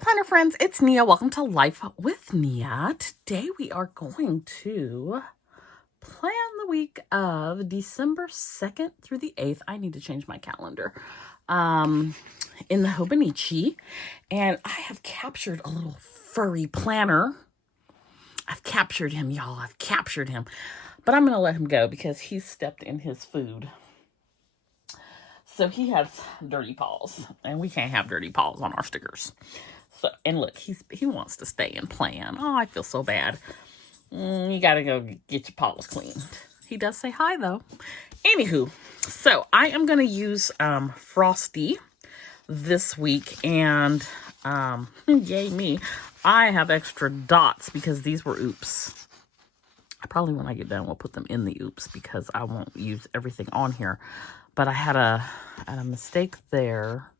planner friends, it's Nia. Welcome to Life with Nia. Today we are going to plan the week of December 2nd through the 8th. I need to change my calendar. In the Hobonichi, and I have captured a little furry planner. I've captured him, y'all. I've captured him. But I'm going to let him go because he's stepped in his food. So he has dirty paws, and we can't have dirty paws on our stickers. So, and look, he wants to stay and plan. Oh, I feel so bad. You got to go get your paws cleaned. He does say hi, though. Anywho, so I am going to use Frosty this week, and yay me, I have extra dots because these were oops. I probably, when I get done, will put them in the oops because I won't use everything on here. But I had a mistake there,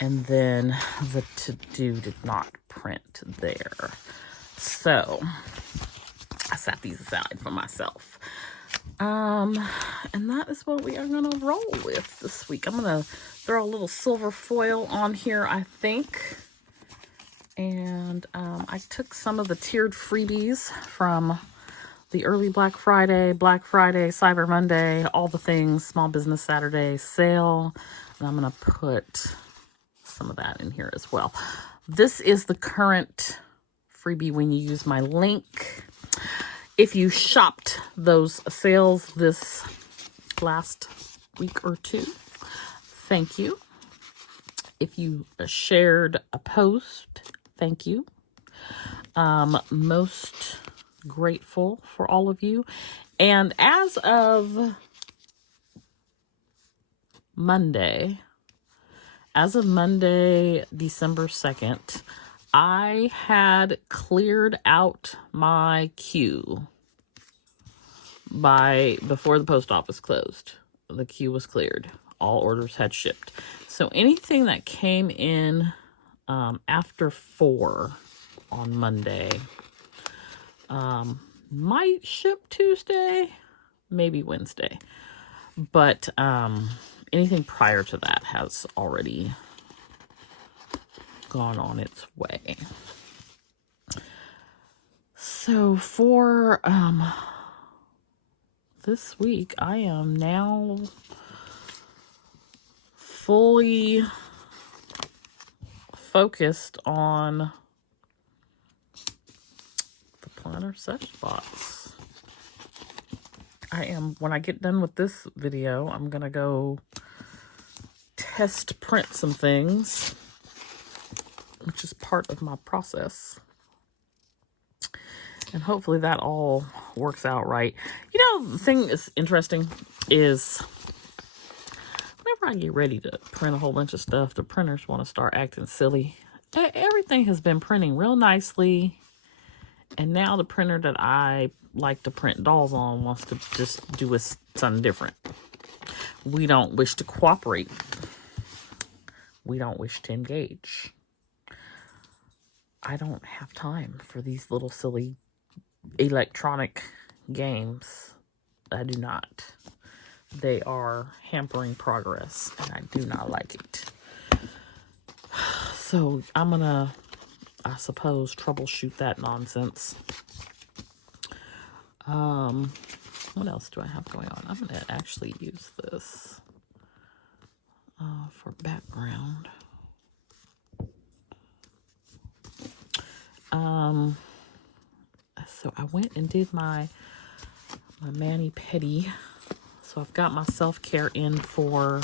and then the to-do did not print there. So I set these aside for myself. And that is what we are going to roll with this week. I'm going to throw a little silver foil on here, I think. And I took some of the tiered freebies from the early Black Friday, Cyber Monday, all the things, Small Business Saturday sale. And I'm going to put some of that in here as well. This is the current freebie when you use my link. If you shopped those sales this last week or two, thank you. If you shared a post, thank you. Most grateful for all of you. And as of Monday, December 2nd, I had cleared out my queue before the post office closed. The queue was cleared. All orders had shipped. So anything that came in after 4 on Monday might ship Tuesday, maybe Wednesday. But anything prior to that has already gone on its way. So for this week, I am now fully focused on the planner sesh box. When I get done with this video, I'm gonna go test print some things, which is part of my process. And hopefully that all works out right. You know, the thing is interesting is whenever I get ready to print a whole bunch of stuff, the printers want to start acting silly. Everything has been printing real nicely. And now the printer that I like to print dolls on wants to just do something different. We don't wish to cooperate. We don't wish to engage. I don't have time for these little silly electronic games. I do not. They are hampering progress, and I do not like it. So I'm gonna, I suppose, troubleshoot that nonsense. What else do I have going on? I'm gonna actually use this for background. So I went and did my mani-pedi. So I've got my self-care in for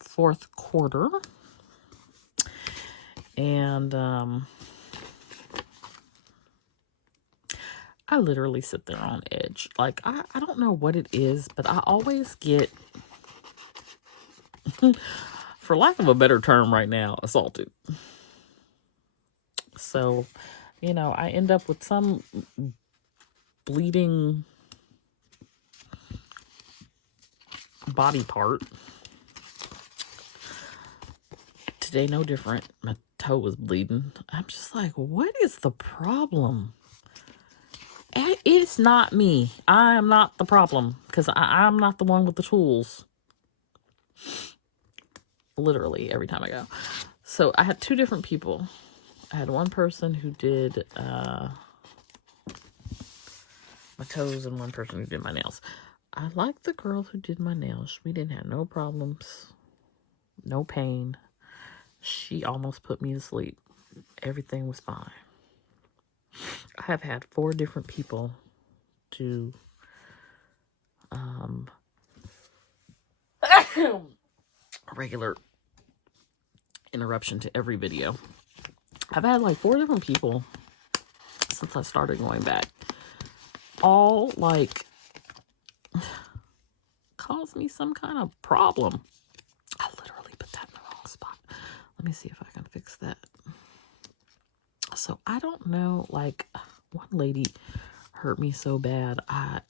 fourth quarter. And I literally sit there on edge. Like, I don't know what it is, but I always get, for lack of a better term right now, assaulted. So, you know, I end up with some bleeding body part. Today, no different. My toe was bleeding. I'm just like, what is the problem? It's not me. I am not the problem because I'm not the one with the tools. literally every time I go. So I had two different people. I had one person who did my toes and one person who did my nails. I liked the girl who did my nails. We didn't have no problems, no pain. She almost put me to sleep. Everything was fine. I have had 4 different people do a regular interruption to every video. I've had like 4 different people since I started going back. All like caused me some kind of problem. I literally put that in the wrong spot. Let me see if I can fix that. So I don't know, like one lady hurt me so bad. I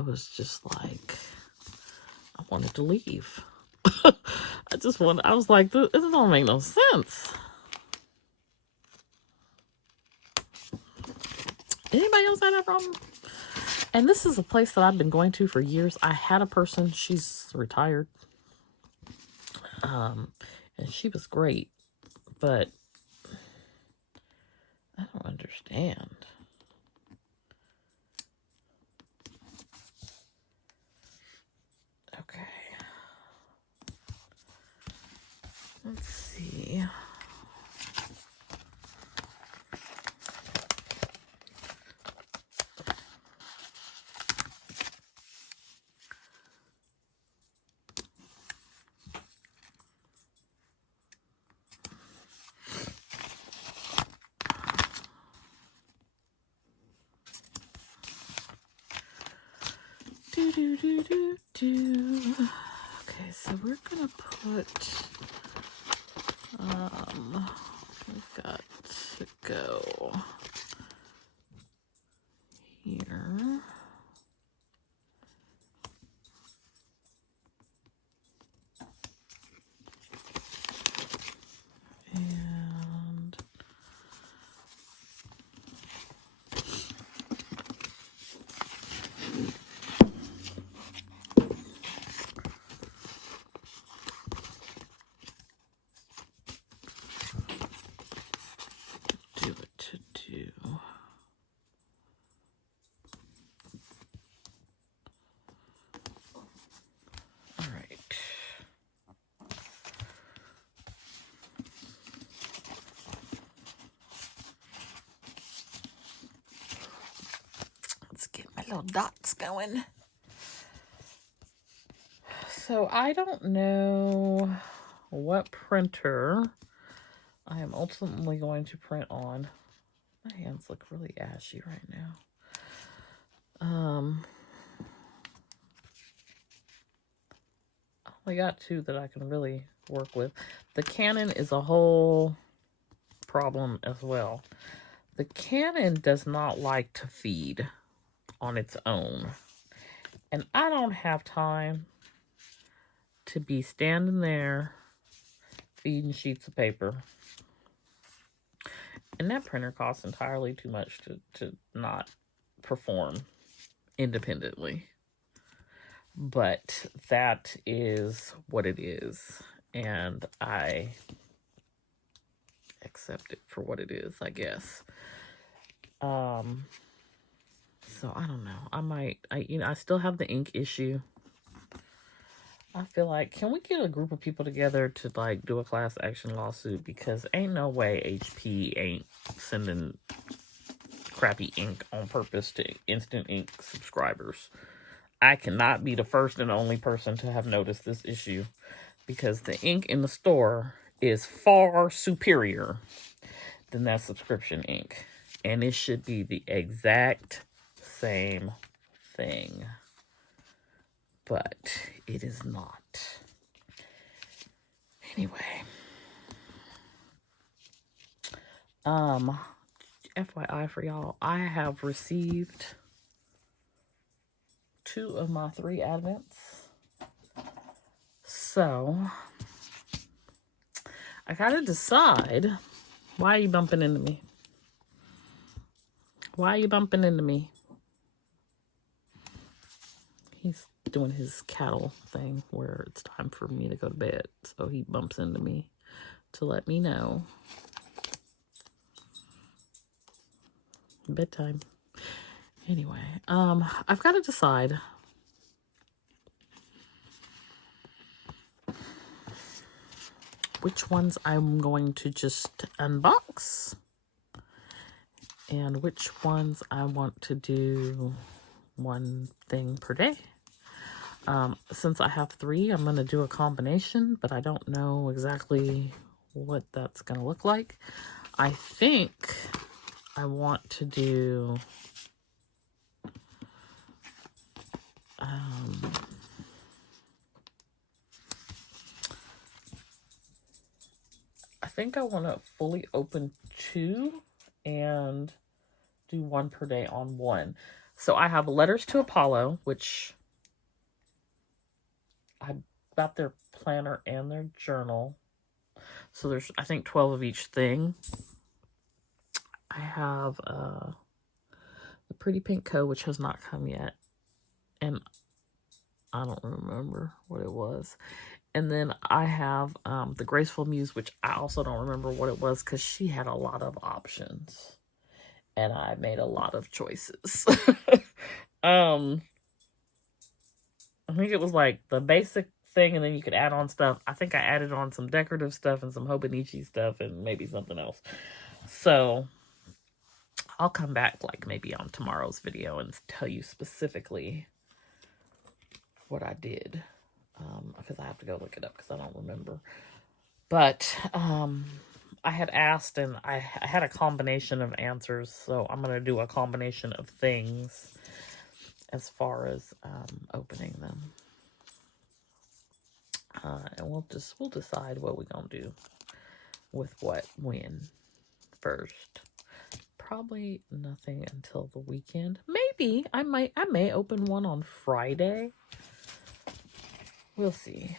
was just like, I wanted to leave. I was like, this don't make no sense. Anybody else had that problem? And this is a place that I've been going to for years. I had a person, she's retired. And she was great, but I don't understand. Okay. Let's see. Okay, so we're gonna put we've got to go here. And do it to do. All right. Let's get my little dots going. So I don't know what printer I am ultimately going to print on. My hands look really ashy right now. I only got 2 that I can really work with. The Canon is a whole problem as well. The Canon does not like to feed on its own. And I don't have time to be standing there feeding sheets of paper. And that printer costs entirely too much to not perform independently. But that is what it is. And I accept it for what it is, I guess. So I don't know. I still have the ink issue. I feel like, can we get a group of people together to like do a class action lawsuit? Because ain't no way HP ain't sending crappy ink on purpose to Instant Ink subscribers. I cannot be the first and only person to have noticed this issue, because the ink in the store is far superior than that subscription ink. And it should be the exact same thing. But it is not. Anyway. FYI for y'all, I have received 2 of my 3 advents. So, I gotta decide. Why are you bumping into me? Why are you bumping into me? doing his cattle thing where it's time for me to go to bed. So he bumps into me to let me know. Bedtime. Anyway, I've got to decide which ones I'm going to just unbox and which ones I want to do one thing per day. Since I have 3, I'm going to do a combination, but I don't know exactly what that's going to look like. I think I want to do I think I want to fully open 2 and do 1 per day on 1. So I have Letters to Apollo, which I got their planner and their journal. So there's, I think, 12 of each thing. I have the Pretty Pink Co., which has not come yet. And I don't remember what it was. And then I have the Graceful Muse, which I also don't remember what it was because she had a lot of options. And I made a lot of choices. I think it was like the basic thing, and then you could add on stuff. I think I added on some decorative stuff and some Hobonichi stuff and maybe something else. So I'll come back like maybe on tomorrow's video and tell you specifically what I did. Because I have to go look it up because I don't remember. But I had asked and I had a combination of answers. So I'm going to do a combination of things as far as opening them. And we'll decide what we're going to do with what when first. Probably nothing until the weekend. Maybe I may open one on Friday. We'll see.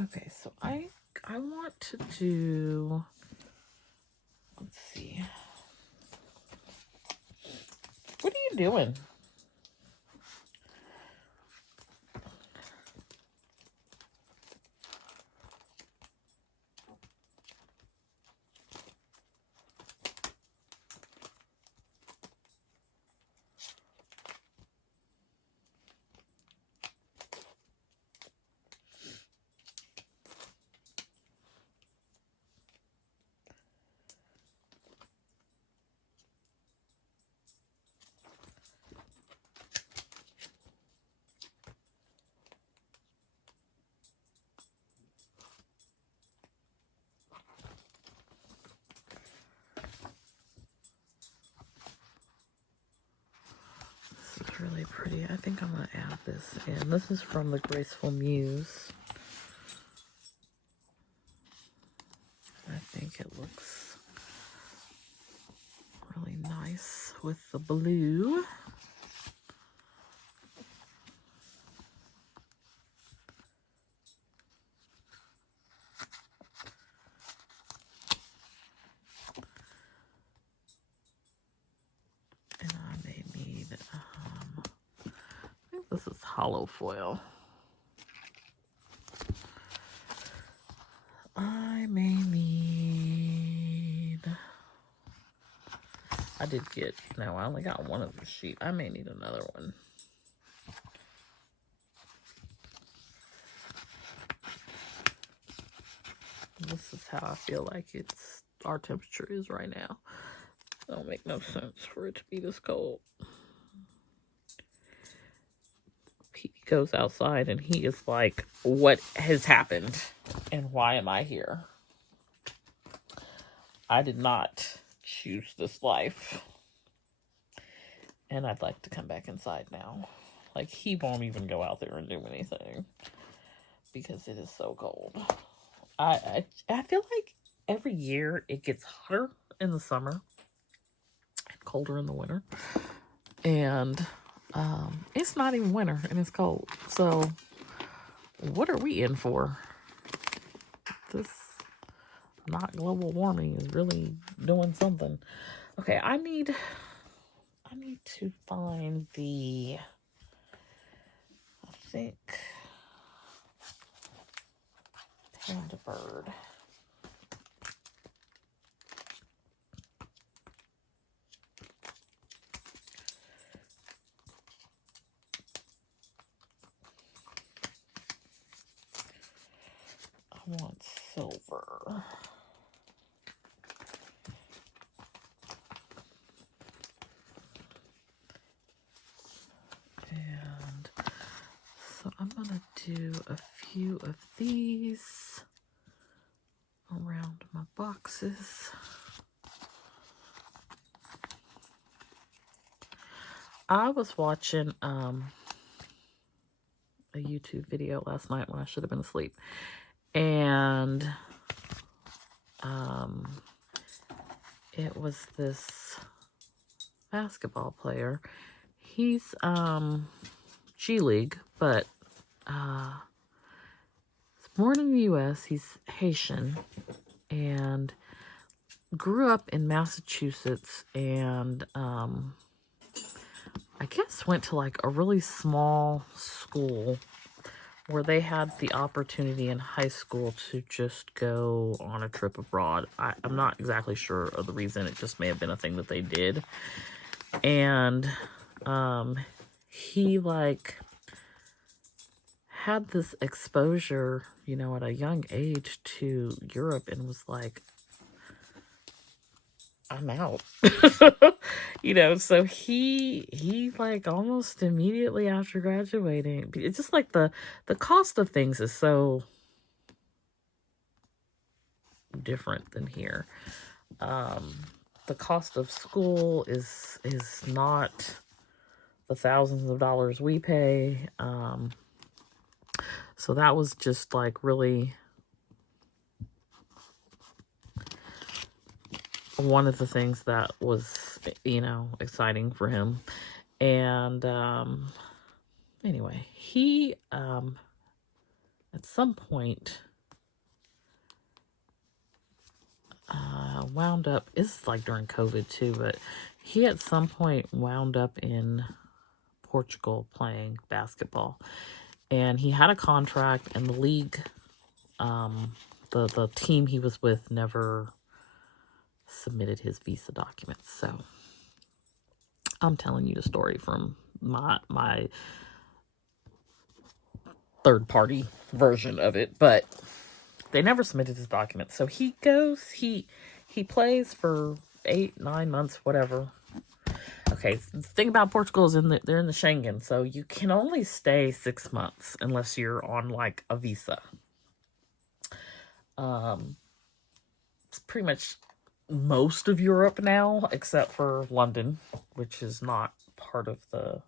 Okay, so I want to do, let's see. What are you doing? Really pretty. I think I'm going to add this in. This is from the Graceful Muse. I think it looks really nice with the blue. And I may need, I think this is hollow foil. I may need, I did get, no, I only got one of the sheet. I may need another one. This is how I feel like our temperature is right now. It don't make no sense for it to be this cold. He goes outside and he is like, what has happened and why am I here? I did not choose this life. And I'd like to come back inside now. Like, he won't even go out there and do anything because it is so cold. I feel like every year it gets hotter in the summer and colder in the winter. And it's not even winter and it's cold. So what are we in for? This not global warming is really doing something. Okay, I need I need to find the, I think, panda bird. I want silver. And so I'm gonna do a few of these around my boxes. I was watching a YouTube video last night when I should have been asleep, and it was this basketball player. He's G League, but he's born in the US. He's Haitian and grew up in Massachusetts, and I guess went to like a really small school where they had the opportunity in high school to just go on a trip abroad. I'm not exactly sure of the reason. It just may have been a thing that they did. And he like had this exposure, you know, at a young age to Europe, and was like, I'm out. You know, so he like almost immediately after graduating, it's just like the cost of things is so different than here. The cost of school is not the thousands of dollars we pay. So that was just like really one of the things that was, you know, exciting for him. And anyway, he at some point wound up, it's like during COVID too, but he at some point wound up in Portugal playing basketball. And he had a contract, and the league, the team he was with never submitted his visa documents. So I'm telling you the story from my third party version of it, but they never submitted his documents. So he goes, he plays for 8-9 months, whatever. Okay, the thing about Portugal is they're in the Schengen, so you can only stay 6 months unless you're on like a visa. It's pretty much most of Europe now, except for London, which is not part of the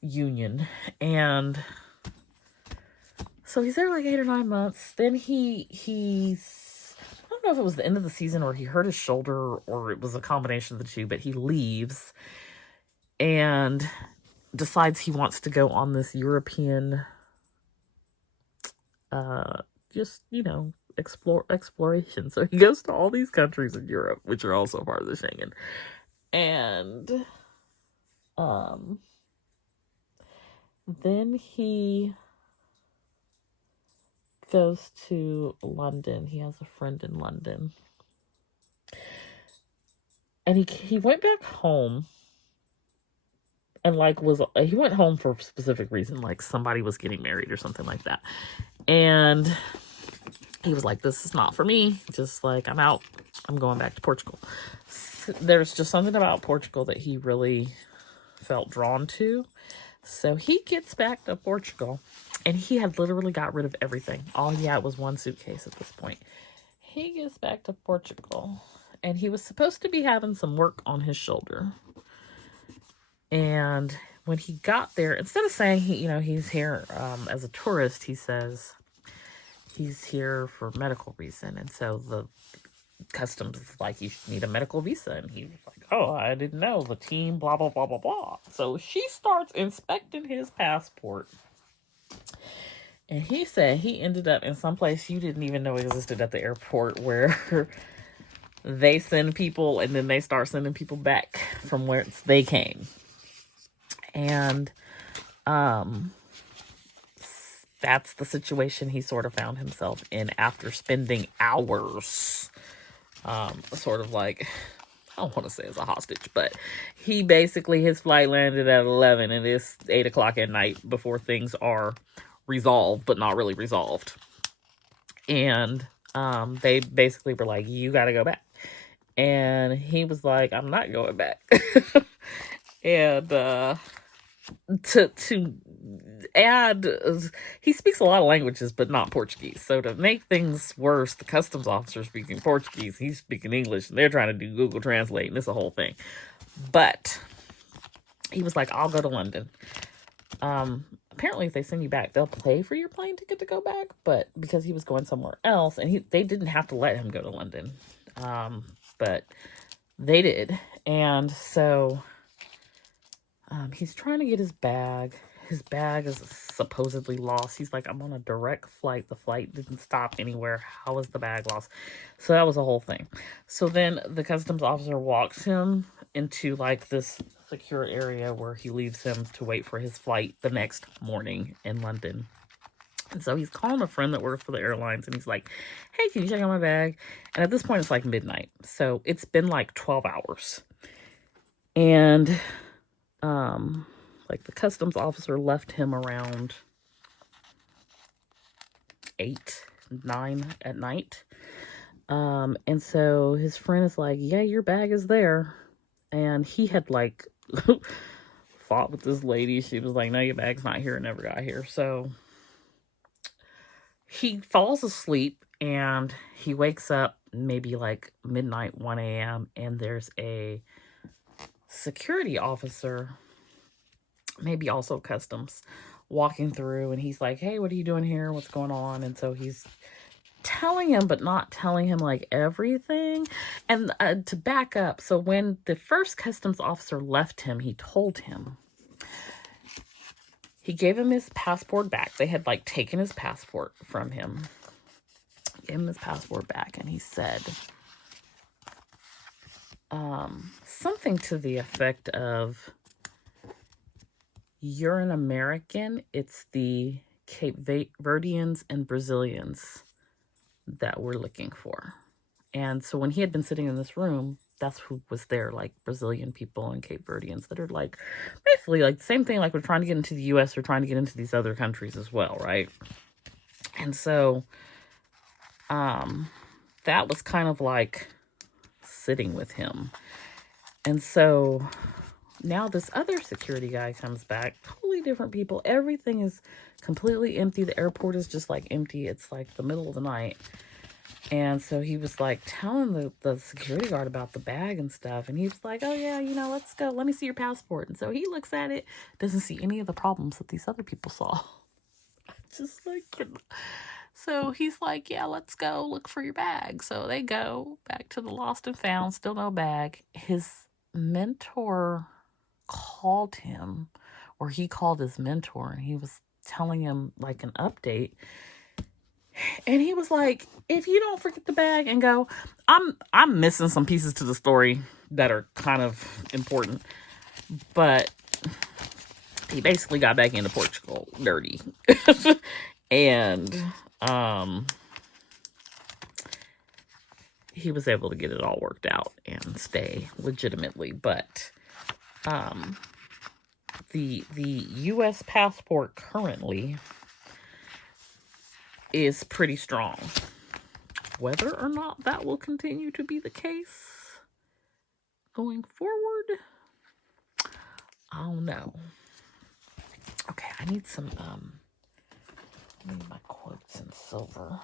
Union. And so he's there like 8 or 9 months. Then he's, I don't know if it was the end of the season or he hurt his shoulder or it was a combination of the two, but he leaves and decides he wants to go on this European, just, you know, exploration. So he goes to all these countries in Europe, which are also part of the Schengen. And then he goes to London. He has a friend in London. And he went back home and like he went home for a specific reason, like somebody was getting married or something like that. And he was like, this is not for me. Just like, I'm out. I'm going back to Portugal. There's just something about Portugal that he really felt drawn to. So he gets back to Portugal, and he had literally got rid of everything. All he had was one suitcase at this point. He gets back to Portugal, and he was supposed to be having some work on his shoulder. And when he got there, instead of saying he's here as a tourist, he says he's here for medical reason. And so the customs is like, you need a medical visa. And he was like, oh, I didn't know. The team, blah, blah, blah, blah, blah. So she starts inspecting his passport. And he said he ended up in some place you didn't even know existed at the airport, where they send people, and then they start sending people back from where they came. And that's the situation he sort of found himself in after spending hours, sort of like, I don't want to say as a hostage, but he basically, his flight landed at 11 and it's 8 o'clock at night before things are resolved, but not really resolved. And they basically were like, you got to go back. And he was like, I'm not going back. And to add, he speaks a lot of languages, but not Portuguese. So to make things worse, the customs officer speaking Portuguese, he's speaking English, and they're trying to do Google Translate, and it's a whole thing. But he was like, I'll go to London. Apparently, if they send you back, they'll pay for your plane ticket to go back. But because he was going somewhere else, and they didn't have to let him go to London, but they did. And so he's trying to get his bag. His bag is supposedly lost. He's like, I'm on a direct flight. The flight didn't stop anywhere. How is the bag lost? So that was a whole thing. So then the customs officer walks him into like this secure area where he leaves him to wait for his flight the next morning in London. And so he's calling a friend that works for the airlines, and he's like, hey, can you check out my bag? And at this point, it's like midnight. So it's been like 12 hours. And like the customs officer left him around 8, 9 at night. And so his friend is like, yeah, your bag is there. And he had like fought with this lady. She was like, no, your bag's not here. It never got here. So he falls asleep and he wakes up maybe like midnight, 1 a.m. And there's a security officer, maybe also customs, walking through, and he's like, hey, what are you doing here? What's going on? And so he's telling him, but not telling him like everything. And to back up, so when the first customs officer left him, he told him, he gave him his passport back. They had like taken his passport from him. Gave him his passport back, and he said something to the effect of, you're an American. It's the Cape Verdeans and Brazilians that we're looking for. And so when he had been sitting in this room, that's who was there, like Brazilian people and Cape Verdeans that are like basically like the same thing, like we're trying to get into the US or trying to get into these other countries as well, right? And so that was kind of like sitting with him. And so now this other security guy comes back, totally different people. Everything is completely empty. The airport is just like empty. It's like the middle of the night. And so he was like telling the security guard about the bag and stuff. And he was like, oh yeah, you know, let's go. Let me see your passport. And so he looks at it, doesn't see any of the problems that these other people saw. Just like, so he's like, yeah, let's go look for your bag. So they go back to the lost and found, still no bag. His mentor called him, or he called his mentor, and he was telling him like an update. And he was like, if you don't forget the bag and go, I'm missing some pieces to the story that are kind of important. But he basically got back into Portugal dirty. And he was able to get it all worked out and stay legitimately. But the US passport currently is pretty strong. Whether or not that will continue to be the case going forward, I don't know. Okay, I need some I need my quotes in silver.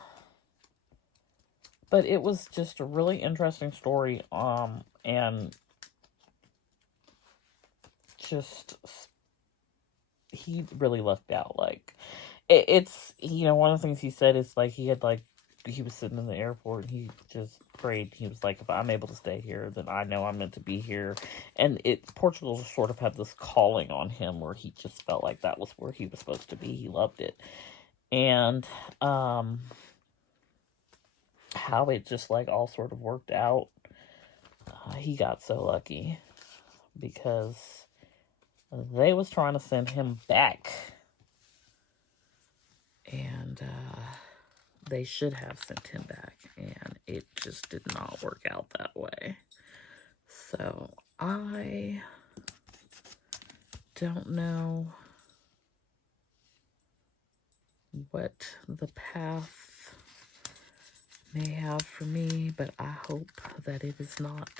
But it was just a really interesting story, and just he really lucked out. Like it's, you know, one of the things he said is like he was sitting in the airport and he just prayed. He was like, if I'm able to stay here, then I know I'm meant to be here. And Portugal sort of had this calling on him where he just felt like that was where he was supposed to be. He loved it. And how it just like all sort of worked out. He got so lucky because they was trying to send him back. And they should have sent him back. And it just did not work out that way. So I don't know what the path may have for me, but I hope that it is not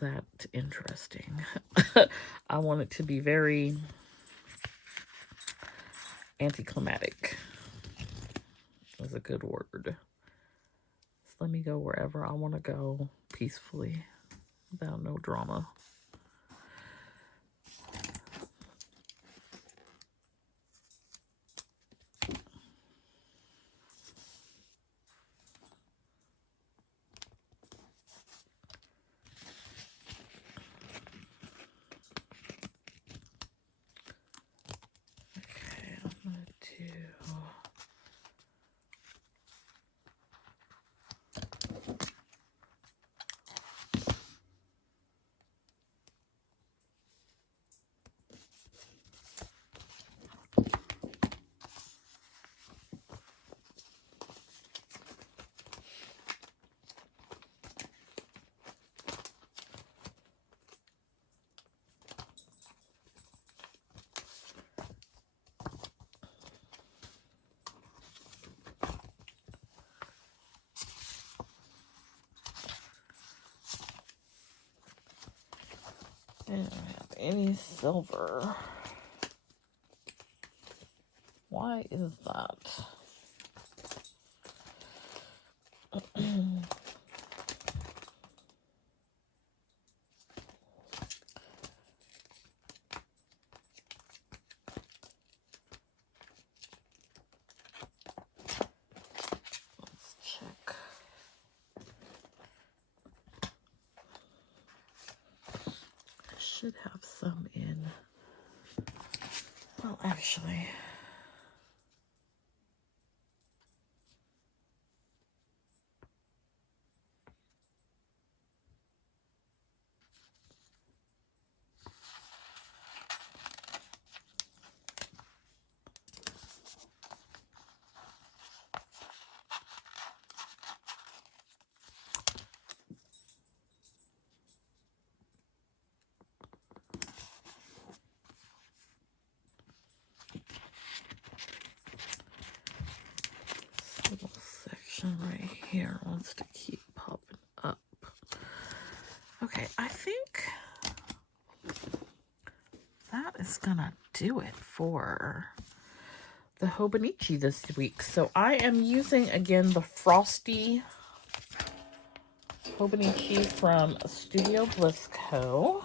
that interesting. I want it to be very anticlimactic. Is a good word. Just let me go wherever I want to go peacefully without no drama. I don't have any silver. Why is that? Let's check. I should have some in. Well, actually, this little section right here wants to keep popping up. Okay, I think that is gonna do it for the Hobonichi this week. So I am using again the Frosty Hobonichi from Studio Bliss Co.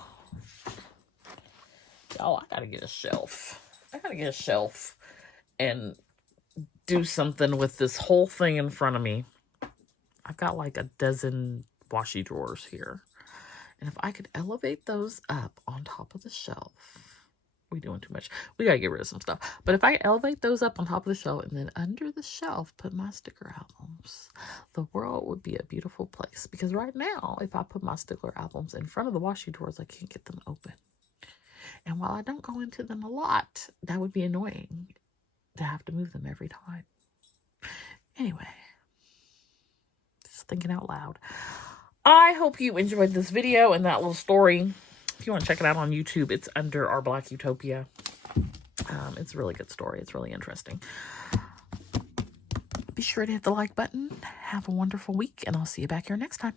Oh, I gotta get a shelf. I gotta get a shelf and do something with this whole thing in front of me. I've got like a dozen washi drawers here. And if I could elevate those up on top of the shelf, we doing too much. We gotta get rid of some stuff. But if I elevate those up on top of the shelf and then under the shelf put my sticker albums, the world would be a beautiful place. Because right now, if I put my sticker albums in front of the washi drawers, I can't get them open. And while I don't go into them a lot, that would be annoying to have to move them every time. Anyway, just thinking out loud. I hope you enjoyed this video and that little story. If you want to check it out on YouTube, it's under Our Black Utopia. It's a really good story. It's really interesting. Be sure to hit the like button. Have a wonderful week, and I'll see you back here next time.